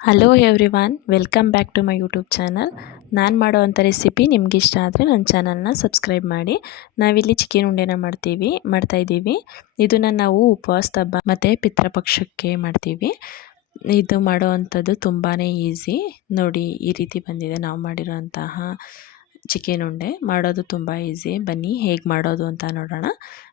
Hello everyone, welcome back to my YouTube channel. ನಾನು ಮಾಡೋವಂಥ recipe ನಿಮ್ಗೆ ಇಷ್ಟ ಆದರೆ ನನ್ನ ಚಾನಲ್ನ ಸಬ್ಸ್ಕ್ರೈಬ್ ಮಾಡಿ. ನಾವಿಲ್ಲಿ ಚಿಕನ್ ಉಂಡೆನ ಮಾಡ್ತಾಯಿದ್ದೀವಿ. ಇದನ್ನು ನಾವು ಉಪವಾಸದ ಹಬ್ಬ ಮತ್ತು ಪಿತೃಪಕ್ಷಕ್ಕೆ ಮಾಡ್ತೀವಿ. ಇದು ಮಾಡೋವಂಥದ್ದು ತುಂಬಾ ಈಸಿ. ನೋಡಿ, ಈ ರೀತಿ ಬಂದಿದೆ ನಾವು ಮಾಡಿರೋಂತಹ ಚಿಕನ್ ಉಂಡೆ. ಮಾಡೋದು ತುಂಬ ಈಸಿ. ಬನ್ನಿ ಹೇಗೆ ಮಾಡೋದು ಅಂತ ನೋಡೋಣ.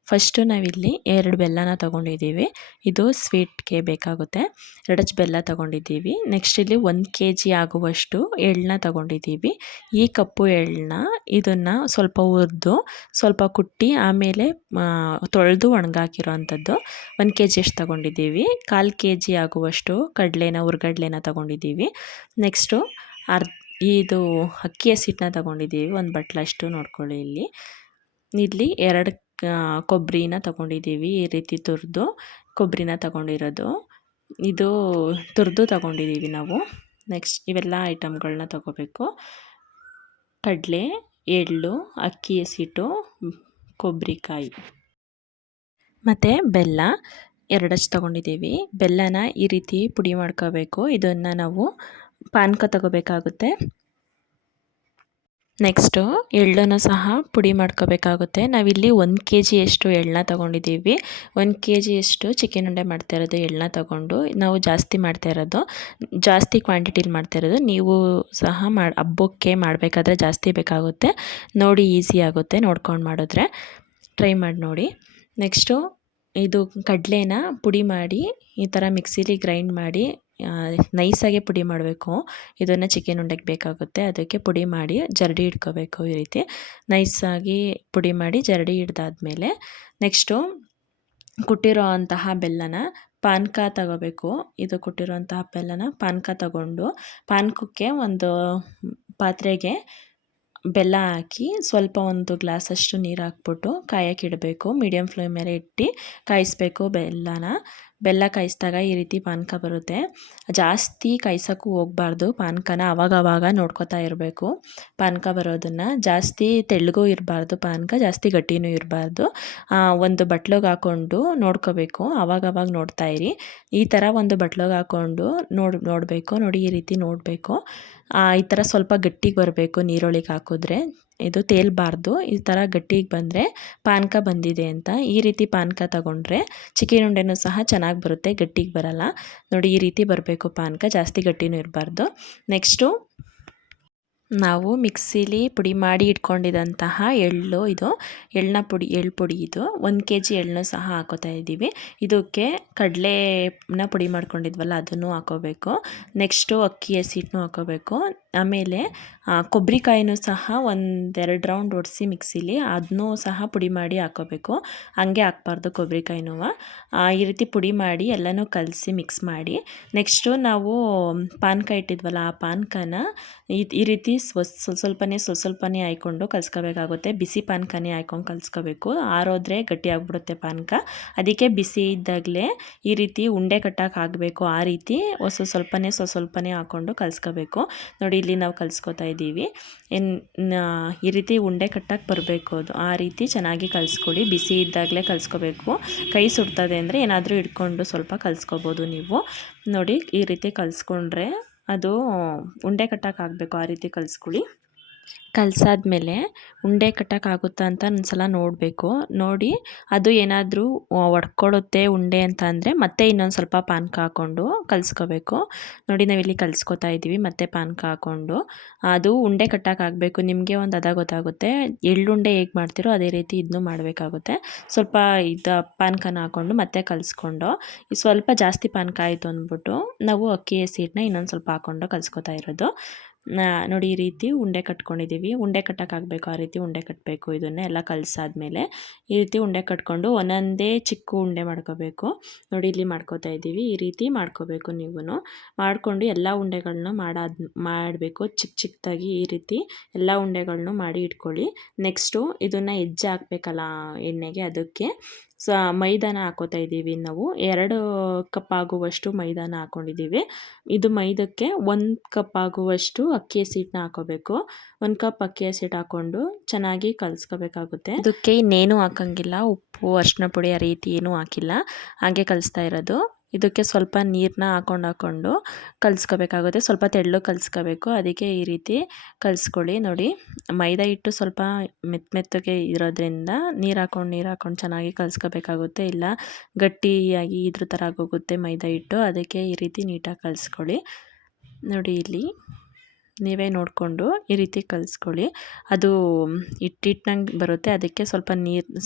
ಫಸ್ಟು ನಾವಿಲ್ಲಿ 2 ಬೆಲ್ಲನ ತೊಗೊಂಡಿದ್ದೀವಿ. ಇದು ಸ್ವೀಟ್ಗೆ ಬೇಕಾಗುತ್ತೆ. 2 ಬೆಲ್ಲ ತೊಗೊಂಡಿದ್ದೀವಿ. ನೆಕ್ಸ್ಟ್ ಇಲ್ಲಿ 1 kg ಆಗುವಷ್ಟು ಎಳ್ಳನ್ನ ತೊಗೊಂಡಿದ್ದೀವಿ. ಈ ಕಪ್ಪು ಎಳ್ಳನ್ನ ಇದನ್ನು ಸ್ವಲ್ಪ ಹುರಿದು ಸ್ವಲ್ಪ ಕುಟ್ಟಿ ಆಮೇಲೆ ತೊಳೆದು ಒಣಗಾಕಿರೋವಂಥದ್ದು 1 kg ಅಷ್ಟು ತೊಗೊಂಡಿದ್ದೀವಿ. 1/4 kg ಆಗುವಷ್ಟು ಹುರ್ಗಡ್ಲೆನ ತೊಗೊಂಡಿದ್ದೀವಿ. ನೆಕ್ಸ್ಟು ಇದು ಅಕ್ಕಿ ಹಸಿಟ್ಟನ್ನ ತೊಗೊಂಡಿದ್ದೀವಿ. 1 ಬಟ್ಲಷ್ಟು ನೋಡ್ಕೊಳ್ಳಿ. ಇಲ್ಲಿ 2 ಕೊಬ್ಬರಿನ ತೊಗೊಂಡಿದ್ದೀವಿ. ಈ ರೀತಿ ತುರಿದು ಕೊಬ್ಬರಿನ ತೊಗೊಂಡಿರೋದು. ಇದು ತುರಿದು ತೊಗೊಂಡಿದ್ದೀವಿ ನಾವು. ನೆಕ್ಸ್ಟ್ ಇವೆಲ್ಲ ಐಟಮ್ಗಳನ್ನ ತೊಗೋಬೇಕು. ಕಡಲೆ, ಎಳ್ಳು, ಅಕ್ಕಿ ಹಸಿಟ್ಟು, ಕೊಬ್ಬರಿಕಾಯಿ ಮತ್ತು ಬೆಲ್ಲ 2 ತೊಗೊಂಡಿದ್ದೀವಿ. ಬೆಲ್ಲನ ಈ ರೀತಿ ಪುಡಿ ಮಾಡ್ಕೋಬೇಕು. ಇದನ್ನು ನಾವು ಪಾನಕ ತಗೋಬೇಕಾಗುತ್ತೆ. ನೆಕ್ಸ್ಟು ಎಳ್ಳನ್ನು ಸಹ ಪುಡಿ ಮಾಡ್ಕೋಬೇಕಾಗುತ್ತೆ. ನಾವಿಲ್ಲಿ 1 kg ಅಷ್ಟು ಎಳ್ಳನ್ನ ತೊಗೊಂಡಿದ್ದೀವಿ. 1 kg ಅಷ್ಟು ಚಿಕನ್ ಉಂಡೆ ಮಾಡ್ತಾ ಇರೋದು ಎಳ್ಳನ್ನ ತೊಗೊಂಡು ನಾವು ಜಾಸ್ತಿ ಮಾಡ್ತಾ ಇರೋದು, ಜಾಸ್ತಿ ಕ್ವಾಂಟಿಟಿಲಿ ಮಾಡ್ತಾ ಇರೋದು. ನೀವು ಸಹ ಹಬ್ಬಕ್ಕೆ ಮಾಡಬೇಕಾದ್ರೆ ಜಾಸ್ತಿ ಬೇಕಾಗುತ್ತೆ. ನೋಡಿ, ಈಸಿ ಆಗುತ್ತೆ ನೋಡ್ಕೊಂಡು ಮಾಡಿದ್ರೆ. ಟ್ರೈ ಮಾಡಿ ನೋಡಿ. ನೆಕ್ಸ್ಟು ಇದು ಕಡಲೆನ ಪುಡಿ ಮಾಡಿ ಈ ಥರ ಮಿಕ್ಸಿಲಿ ಗ್ರೈಂಡ್ ಮಾಡಿ ನೈಸಾಗೆ ಪುಡಿ ಮಾಡಬೇಕು. ಇದನ್ನು ಚಿಕನ್ ಉಂಡೆಗೆ ಬೇಕಾಗುತ್ತೆ. ಅದಕ್ಕೆ ಪುಡಿ ಮಾಡಿ ಜರಡಿ ಇಟ್ಕೋಬೇಕು. ಈ ರೀತಿ ನೈಸಾಗಿ ಪುಡಿ ಮಾಡಿ ಜರಡಿ ಹಿಡ್ದಾದ್ಮೇಲೆ ನೆಕ್ಸ್ಟು ಕುಟ್ಟಿರೋ ಅಂತಹ ಬೆಲ್ಲನ ಪಾನಕ ತಗೋಬೇಕು. ಇದು ಕುಟ್ಟಿರೋಂತಹ ಬೆಲ್ಲನ ಪಾನಕ ತಗೊಂಡು ಪಾನಕಕ್ಕೆ ಒಂದು ಪಾತ್ರೆಗೆ ಬೆಲ್ಲ ಹಾಕಿ ಸ್ವಲ್ಪ 1 ಗ್ಲಾಸಷ್ಟು ನೀರು ಹಾಕ್ಬಿಟ್ಟು ಕಾಯಕ್ಕಿಡಬೇಕು. ಮೀಡಿಯಮ್ ಫ್ಲೇಮ್ ಮೇಲೆ ಇಟ್ಟು ಕಾಯಿಸ್ಬೇಕು ಬೆಲ್ಲ ಕಾಯಿಸಿದಾಗ ಈ ರೀತಿ ಪಾನಕ ಬರುತ್ತೆ. ಜಾಸ್ತಿ ಕಾಯ್ಸೋಕ್ಕೂ ಹೋಗಬಾರ್ದು. ಪಾನಕನ ಆವಾಗವಾಗ ನೋಡ್ಕೋತಾ ಇರಬೇಕು. ಪಾನಕ ಬರೋದನ್ನು ಜಾಸ್ತಿ ತೆಳ್ಳಗೂ ಇರಬಾರ್ದು, ಪಾನಕ ಜಾಸ್ತಿ ಗಟ್ಟಿನೂ ಇರಬಾರ್ದು. ಒಂದು ಬಟ್ಲಿಗೆ ಹಾಕ್ಕೊಂಡು ನೋಡ್ಕೋಬೇಕು. ಆವಾಗವಾಗ ನೋಡ್ತಾ ಇರಿ. ಈ ಥರ ಒಂದು ಬಟ್ಲಿಗೆ ಹಾಕ್ಕೊಂಡು ನೋಡಬೇಕು. ನೋಡಿ, ಈ ರೀತಿ ನೋಡಬೇಕು. ಈ ಥರ ಸ್ವಲ್ಪ ಗಟ್ಟಿಗೆ ಬರಬೇಕು. ನೀರೊಳಗೆ ಹಾಕಿದ್ರೆ ಇದು ತೇಲ್ಬಾರ್ದು. ಈ ಥರ ಗಟ್ಟಿಗೆ ಬಂದರೆ ಪಾನಕ ಬಂದಿದೆ ಅಂತ. ಈ ರೀತಿ ಪಾನಕ ತಗೊಂಡ್ರೆ ಚಿಕನ್ ಉಂಡೆನೂ ಸಹ ಚೆನ್ನಾಗಿ ಬರುತ್ತೆ, ಗಟ್ಟಿಗೆ ಬರಲ್ಲ. ನೋಡಿ, ಈ ರೀತಿ ಬರಬೇಕು ಪಾನಕ, ಜಾಸ್ತಿ ಗಟ್ಟಿನೂ ಇರಬಾರ್ದು. ನೆಕ್ಸ್ಟು ನಾವು ಮಿಕ್ಸಿಲಿ ಪುಡಿ ಮಾಡಿ ಇಟ್ಕೊಂಡಿದ್ದಂತಹ ಎಳ್ಳು ಎಳ್ಳು ಪುಡಿ ಇದು 1 kg ಎಳ್ಳನ್ನು ಸಹ ಹಾಕೋತಾ ಇದ್ದೀವಿ. ಇದಕ್ಕೆ ಕಡಲೆನ ಪುಡಿ ಮಾಡ್ಕೊಂಡಿದ್ವಲ್ಲ ಅದನ್ನು ಹಾಕೋಬೇಕು. ನೆಕ್ಸ್ಟು ಅಕ್ಕಿ ಹಸಿಟ್ಟನ್ನು ಹಾಕೋಬೇಕು. ಆಮೇಲೆ ಕೊಬ್ಬರಿಕಾಯಿನೂ ಸಹ 1-2 ರೌಂಡ್ ಒಡಿಸಿ ಮಿಕ್ಸಿಲಿ ಅದನ್ನೂ ಸಹ ಪುಡಿ ಮಾಡಿ ಹಾಕೋಬೇಕು. ಹಂಗೆ ಹಾಕ್ಬಾರ್ದು ಕೊಬ್ಬರಿಕಾಯಿನೂ. ಈ ರೀತಿ ಪುಡಿ ಮಾಡಿ ಎಲ್ಲನೂ ಕಲಸಿ ಮಿಕ್ಸ್ ಮಾಡಿ ನೆಕ್ಸ್ಟು ನಾವು ಪಾನಕ ಇಟ್ಟಿದ್ವಲ್ಲ ಆ ಪಾನಕನ ಈ ರೀತಿ ಸ್ವಲ್ಪನೇ ಹಾಕ್ಕೊಂಡು ಕಲಿಸ್ಕೋಬೇಕಾಗುತ್ತೆ. ಬಿಸಿ ಪಾನಕನೇ ಹಾಕ್ಕೊಂಡು ಕಲಿಸ್ಕೋಬೇಕು. ಆರೋದ್ರೆ ಗಟ್ಟಿ ಆಗಿಬಿಡುತ್ತೆ ಪಾನಕ. ಅದಕ್ಕೆ ಬಿಸಿ ಇದ್ದಾಗಲೇ ಈ ರೀತಿ ಉಂಡೆ ಕಟ್ಟಕ್ಕೆ ಆಗಬೇಕು. ಆ ರೀತಿ ಸ್ವಲ್ಪನೇ ಹಾಕ್ಕೊಂಡು ಕಲಿಸ್ಕೋಬೇಕು. ನೋಡಿ, ಇಲ್ಲಿ ನಾವು ಕಲಿಸ್ಕೋತಾ ಇದ್ದೀವಿ. ಈ ರೀತಿ ಉಂಡೆ ಕಟ್ಟಕ್ಕೆ ಬರಬೇಕು. ಅದು ಆ ರೀತಿ ಚೆನ್ನಾಗಿ ಕಲಿಸ್ಕೊಳ್ಳಿ. ಬಿಸಿ ಇದ್ದಾಗಲೇ ಕಲಿಸ್ಕೋಬೇಕು. ಕೈ ಸುಡ್ತದೆ ಅಂದರೆ ಏನಾದರೂ ಇಟ್ಕೊಂಡು ಸ್ವಲ್ಪ ಕಲಿಸ್ಕೋಬೋದು ನೀವು. ನೋಡಿ, ಈ ರೀತಿ ಕಲಿಸ್ಕೊಂಡ್ರೆ ಅದು ಉಂಡೆ ಕಟ್ಟೋಕ್ಕಾಗಬೇಕು. ಆ ರೀತಿ ಕಲಿಸ್ಕೊಳ್ಳಿ. ಕಲಸಾದ್ಮೇಲೆ ಉಂಡೆ ಕಟ್ಟೋಕ್ಕಾಗುತ್ತಾ ಅಂತ ಒಂದ್ಸಲ ನೋಡಬೇಕು. ನೋಡಿ, ಅದು ಏನಾದರೂ ಒಡ್ಕೊಳ್ಳುತ್ತೆ ಉಂಡೆ ಅಂತ ಅಂದರೆ ಮತ್ತೆ ಇನ್ನೊಂದು ಸ್ವಲ್ಪ ಪಾನಕ ಹಾಕ್ಕೊಂಡು ಕಲಿಸ್ಕೋಬೇಕು. ನೋಡಿ, ನಾವಿಲ್ಲಿ ಕಲಿಸ್ಕೋತಾ ಇದ್ದೀವಿ. ಮತ್ತೆ ಪಾನಕ ಹಾಕ್ಕೊಂಡು ಅದು ಉಂಡೆ ಕಟ್ಟೋಕ್ಕಾಗಬೇಕು. ನಿಮಗೆ ಒಂದು ಹದ ಗೊತ್ತಾಗುತ್ತೆ. ಎಳ್ಳುಂಡೆ ಹೇಗೆ ಮಾಡ್ತೀರೋ ಅದೇ ರೀತಿ ಇದನ್ನು ಮಾಡಬೇಕಾಗುತ್ತೆ. ಸ್ವಲ್ಪ ಪಾನಕನ ಹಾಕ್ಕೊಂಡು ಮತ್ತೆ ಕಲಿಸ್ಕೊಂಡು ಸ್ವಲ್ಪ ಜಾಸ್ತಿ ಪಾನಕ ಆಯಿತು ಅಂದ್ಬಿಟ್ಟು ನಾವು ಅಕ್ಕಿ ಹಸಿಟ್ಟನ್ನ ಇನ್ನೊಂದು ಸ್ವಲ್ಪ ಹಾಕ್ಕೊಂಡು ಕಲಿಸ್ಕೋತಾ ಇರೋದು. ನೋಡಿ, ಈ ರೀತಿ ಉಂಡೆ ಕಟ್ಕೊಂಡಿದ್ದೀವಿ. ಉಂಡೆ ಕಟ್ಟೋಕ್ಕಾಗಬೇಕು. ಆ ರೀತಿ ಉಂಡೆ ಕಟ್ಟಬೇಕು. ಇದನ್ನೆಲ್ಲ ಕಲಸಾದ್ಮೇಲೆ ಈ ರೀತಿ ಉಂಡೆ ಕಟ್ಕೊಂಡು ಒಂದೊಂದೇ ಚಿಕ್ಕ ಉಂಡೆ ಮಾಡ್ಕೋಬೇಕು. ನೋಡಿ, ಇಲ್ಲಿ ಮಾಡ್ಕೋತಾ ಇದ್ದೀವಿ. ಈ ರೀತಿ ಮಾಡ್ಕೋಬೇಕು. ನೀವು ಮಾಡಿಕೊಂಡು ಎಲ್ಲ ಉಂಡೆಗಳನ್ನ ಮಾಡಬೇಕು. ಚಿಕ್ಕದಾಗಿ ಈ ರೀತಿ ಎಲ್ಲ ಉಂಡೆಗಳನ್ನೂ ಮಾಡಿ ಇಟ್ಕೊಳ್ಳಿ. ನೆಕ್ಸ್ಟು ಇದನ್ನು ಹೆಜ್ಜೆ ಹಾಕಬೇಕಲ್ಲ ಎಣ್ಣೆಗೆ, ಅದಕ್ಕೆ ಮೈದಾನ ಹಾಕೋತಾ ಇದ್ದೀವಿ. ನಾವು 2 ಕಪ್ ಆಗುವಷ್ಟು ಮೈದಾನ ಹಾಕ್ಕೊಂಡಿದ್ದೀವಿ. ಇದು ಮೈದಕ್ಕೆ 1 ಕಪ್ ಆಗುವಷ್ಟು ಅಕ್ಕಿ ಹಸಿಟ್ಟನ್ನ ಹಾಕೋಬೇಕು. 1 ಕಪ್ ಅಕ್ಕಿ ಹಸಿಟ್ಟು ಹಾಕ್ಕೊಂಡು ಚೆನ್ನಾಗಿ ಕಲಿಸ್ಕೋಬೇಕಾಗುತ್ತೆ. ಇದಕ್ಕೆ ಇನ್ನೇನು ಹಾಕಂಗಿಲ್ಲ. ಉಪ್ಪು, ಅರಿಶಿನ ಪುಡಿ ಆ ರೀತಿ ಏನೂ ಹಾಕಿಲ್ಲ. ಹಾಗೆ ಕಲಿಸ್ತಾ ಇರೋದು. ಇದಕ್ಕೆ ಸ್ವಲ್ಪ ನೀರನ್ನ ಹಾಕ್ಕೊಂಡು ಕಲಿಸ್ಕೋಬೇಕಾಗುತ್ತೆ. ಸ್ವಲ್ಪ ತೆಳ್ಳಗೆ ಕಲಿಸ್ಕೋಬೇಕು. ಅದಕ್ಕೆ ಈ ರೀತಿ ಕಲಿಸ್ಕೊಳ್ಳಿ. ನೋಡಿ ಮೈದಾ ಹಿಟ್ಟು ಸ್ವಲ್ಪ ಮೆತ್ತಗೆ ಇರೋದ್ರಿಂದ ನೀರು ಹಾಕ್ಕೊಂಡು ಚೆನ್ನಾಗಿ ಕಲಿಸ್ಕೋಬೇಕಾಗುತ್ತೆ. ಇಲ್ಲ ಗಟ್ಟಿಯಾಗಿ ಇದ್ರ ಥರ ಆಗೋಗುತ್ತೆ ಮೈದಾ ಹಿಟ್ಟು. ಅದಕ್ಕೆ ಈ ರೀತಿ ನೀಟಾಗಿ ಕಲಿಸ್ಕೊಳ್ಳಿ. ನೋಡಿ ಇಲ್ಲಿ ನೀವೇ ನೋಡಿಕೊಂಡು ಈ ರೀತಿ ಕಲಿಸ್ಕೊಳ್ಳಿ. ಅದು ಹಿಟ್ಟಿಟ್ಟಂಗೆ ಬರುತ್ತೆ. ಅದಕ್ಕೆ ಸ್ವಲ್ಪ ನೀರು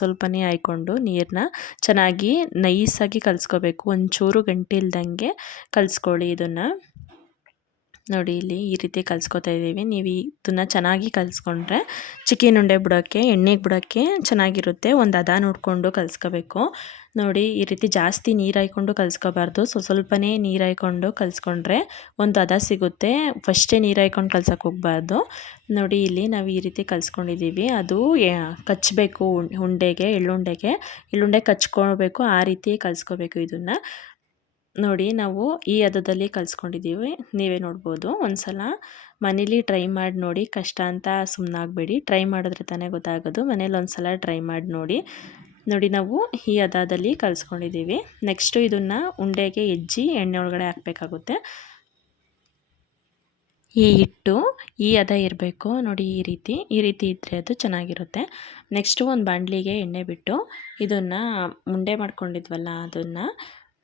ಸ್ವಲ್ಪನೇ ಹಾಕ್ಕೊಂಡು ನೀರನ್ನ ಚೆನ್ನಾಗಿ ನೈಸಾಗಿ ಕಲಿಸ್ಕೋಬೇಕು. ಒಂಚೂರು ಗಂಟಿಲ್ದಂಗೆ ಕಲಿಸ್ಕೊಳ್ಳಿ ಇದನ್ನು. ನೋಡಿ ಇಲ್ಲಿ ಈ ರೀತಿ ಕಲಿಸ್ಕೊತಾ ಇದ್ದೀವಿ. ನೀವು ಇದನ್ನು ಚೆನ್ನಾಗಿ ಕಲಿಸ್ಕೊಂಡ್ರೆ ಚಿಕನ್ ಉಂಡೆ ಬಿಡೋಕ್ಕೆ ಎಣ್ಣೆಗೆ ಬಿಡೋಕ್ಕೆ ಚೆನ್ನಾಗಿರುತ್ತೆ. ಒಂದು ಹದ ನೋಡಿಕೊಂಡು ಕಲಿಸ್ಕೋಬೇಕು. ನೋಡಿ ಈ ರೀತಿ ಜಾಸ್ತಿ ನೀರು ಹಾಕ್ಕೊಂಡು ಕಲಿಸ್ಕೋಬಾರ್ದು. ಸ್ವಲ್ಪನೇ ನೀರು ಹಾಕ್ಕೊಂಡು ಕಲಿಸ್ಕೊಂಡ್ರೆ ಒಂದು ಹದ ಸಿಗುತ್ತೆ. ಫಸ್ಟೇ ನೀರು ಹಾಕ್ಕೊಂಡು ಕಲ್ಸೋಕೆ ಹೋಗಬಾರ್ದು. ನೋಡಿ ಇಲ್ಲಿ ನಾವು ಈ ರೀತಿ ಕಲಿಸ್ಕೊಂಡಿದ್ದೀವಿ. ಅದು ಕಚ್ಚಬೇಕು ಎಳ್ಳುಂಡೆ ಕಚ್ಕೊಳ್ಬೇಕು. ಆ ರೀತಿ ಕಲಿಸ್ಕೋಬೇಕು ಇದನ್ನು. ನೋಡಿ ನಾವು ಈ ಹದದಲ್ಲಿ ಕಲಿಸ್ಕೊಂಡಿದ್ದೀವಿ. ನೀವೇ ನೋಡ್ಬೋದು. ಒಂದ್ಸಲ ಮನೇಲಿ ಟ್ರೈ ಮಾಡಿ ನೋಡಿ. ಕಷ್ಟ ಅಂತ ಸುಮ್ಮನಾಗಬೇಡಿ. ಟ್ರೈ ಮಾಡಿದ್ರೆ ತಾನೇ ಗೊತ್ತಾಗೋದು. ಮನೇಲಿ ಒಂದ್ಸಲ ಟ್ರೈ ಮಾಡಿ ನೋಡಿ. ನೋಡಿ ನಾವು ಈ ಹದದಲ್ಲಿ ಕಲಿಸ್ಕೊಂಡಿದ್ದೀವಿ. ನೆಕ್ಸ್ಟು ಇದನ್ನು ಉಂಡೆಗೆ ಎಜ್ಜಿ ಎಣ್ಣೆ ಒಳಗಡೆ ಹಾಕಬೇಕಾಗುತ್ತೆ. ಈ ಹಿಟ್ಟು ಈ ಹದ ಇರಬೇಕು. ನೋಡಿ ಈ ರೀತಿ ಇದ್ದರೆ ಅದು ಚೆನ್ನಾಗಿರುತ್ತೆ. ನೆಕ್ಸ್ಟು ಒಂದು ಬಾಣಲಿಗೆ ಎಣ್ಣೆ ಬಿಟ್ಟು ಇದನ್ನು ಉಂಡೆ ಮಾಡ್ಕೊಂಡಿದ್ವಲ್ಲ ಅದನ್ನು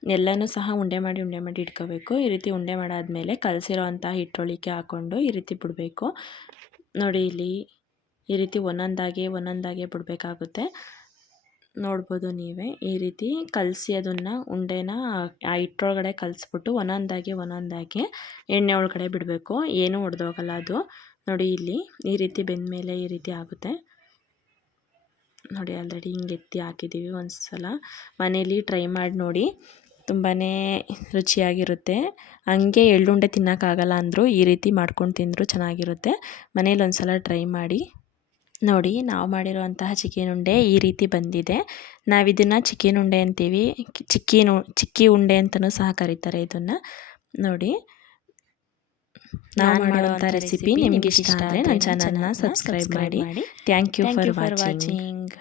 ಎಲ್ಲನೂ ಸಹ ಉಂಡೆ ಮಾಡಿ ಇಟ್ಕೋಬೇಕು. ಈ ರೀತಿ ಉಂಡೆ ಮಾಡಾದಮೇಲೆ ಕಲಸಿರೋ ಅಂಥ ಹಿಟ್ಟೊಳಿಕೆ ಹಾಕ್ಕೊಂಡು ಈ ರೀತಿ ಬಿಡಬೇಕು. ನೋಡಿ ಇಲ್ಲಿ ಈ ರೀತಿ ಒಂದೊಂದಾಗೆ ಬಿಡಬೇಕಾಗುತ್ತೆ. ನೋಡ್ಬೋದು ನೀವೇ. ಈ ರೀತಿ ಕಲಸಿ ಅದನ್ನು ಉಂಡೆನ ಆ ಹಿಟ್ಟೊಳಗಡೆ ಕಲಿಸ್ಬಿಟ್ಟು ಒಂದೊಂದಾಗೆ ಎಣ್ಣೆ ಒಳಗಡೆ ಬಿಡಬೇಕು. ಏನೂ ಒಡೆದೋಗಲ್ಲ ಅದು. ನೋಡಿ ಇಲ್ಲಿ ಈ ರೀತಿ ಬೆಂದಮೇಲೆ ಈ ರೀತಿ ಆಗುತ್ತೆ. ನೋಡಿ ಆಲ್ರೆಡಿ ಹಿಂಗೆ ಎತ್ತಿ ಹಾಕಿದ್ದೀವಿ. ಒಂದು ಸಲ ಮನೇಲಿ ಟ್ರೈ ಮಾಡಿ ನೋಡಿ. ತುಂಬಾ ರುಚಿಯಾಗಿರುತ್ತೆ. ಹಂಗೆ ಎಳ್ಳುಂಡೆ ತಿನ್ನೋಕ್ಕಾಗಲ್ಲ ಅಂದರೂ ಈ ರೀತಿ ಮಾಡ್ಕೊಂಡು ತಿಂದರೂ ಚೆನ್ನಾಗಿರುತ್ತೆ. ಮನೇಲಿ ಒಂದು ಸಲ ಟ್ರೈ ಮಾಡಿ. ನೋಡಿ ನಾವು ಮಾಡಿರುವಂತಹ ಚಿಕನ್ ಉಂಡೆ ಈ ರೀತಿ ಬಂದಿದೆ. ನಾವಿದನ್ನು ಚಿಕನ್ ಉಂಡೆ ಅಂತೀವಿ. ಚಿಕ್ಕಿ ಉಂಡೆ ಅಂತಲೂ ಸಹ ಕರೀತಾರೆ ಇದನ್ನು. ನೋಡಿ ನಾವು ಮಾಡುವಂಥ ರೆಸಿಪಿ ನಿಮಗೆ ಇಷ್ಟ ಆದರೆ ನನ್ನ ಚಾನಲ್ನ ಸಬ್ಸ್ಕ್ರೈಬ್ ಮಾಡಿ. Thank you for watching.